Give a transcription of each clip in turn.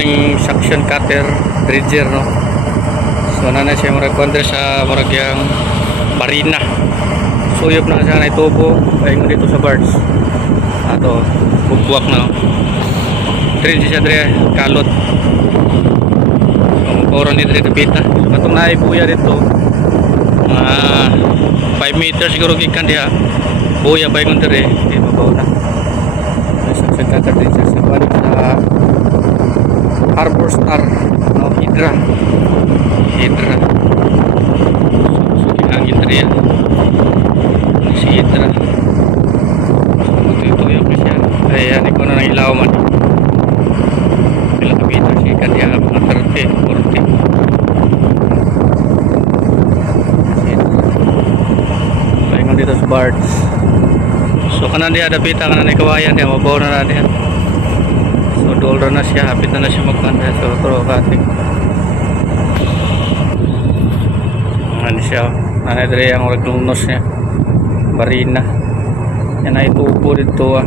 ning suction cutter dredger no. So na siya murag kontra sa murag yang marina. Suyop na siya na tubo paingon dito sa birds. Ato bugwak na. Dredger siya dire kalot. So oron ni dire pita. Katong naibuya dito. Mga 5 meters siguro gikan dia. Buya paingon dire, di mabaw na. Suction cutter dredger sa balik sa Harbor Star no, Hydra so angin tadi ya si Hydra so itu yung siya ay ani ko na ng ilaw man pila kapita siya kan dia mga 30 40 paingon dito sa birds so kanan dia ada pita kanan ni kawayan dia mabaw na dia. So dollar na siya, hapit na siya magpanda. So turo kating ano siya, nanay ang raglunos niya barina yan ay tubo dito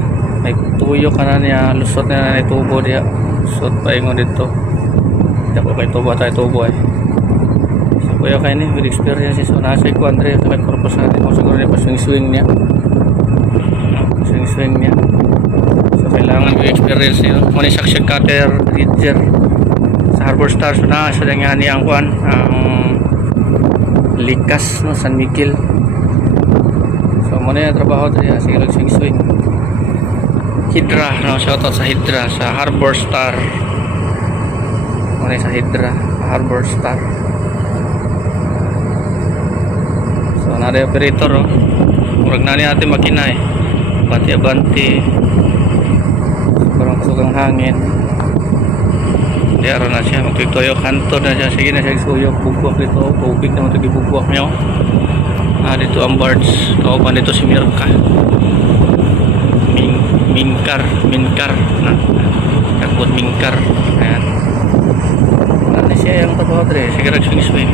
may tuyo ka na niya, lusot na na tubo diya, lusot paingon dito hindi ako kay tubo tayo tubo so kuya kayo ni with experience so nasa ko Andre may purpose natin kung siguro niya pa swing niya so kailangan yung experience niyo muna yung suction cutter dredger sa Harbor Star so na sa nga ni ang kuan ang likas no San Miguel so muna yung trabaho dito sige swing Hydra no shoutout sa Hydra sa Harbor Star muna sa Hydra Harbor Star so nari operator no murag na natin makina banti parang sugang hangin di araw na siya magtutoyo kanto na siya sige na siya suyok bugwak dito tubig na matagi bugwak niyo dito ang birds kauban dito si Mirka Minkar na takot Minkar ayan na siya yung tabaho dre sige swing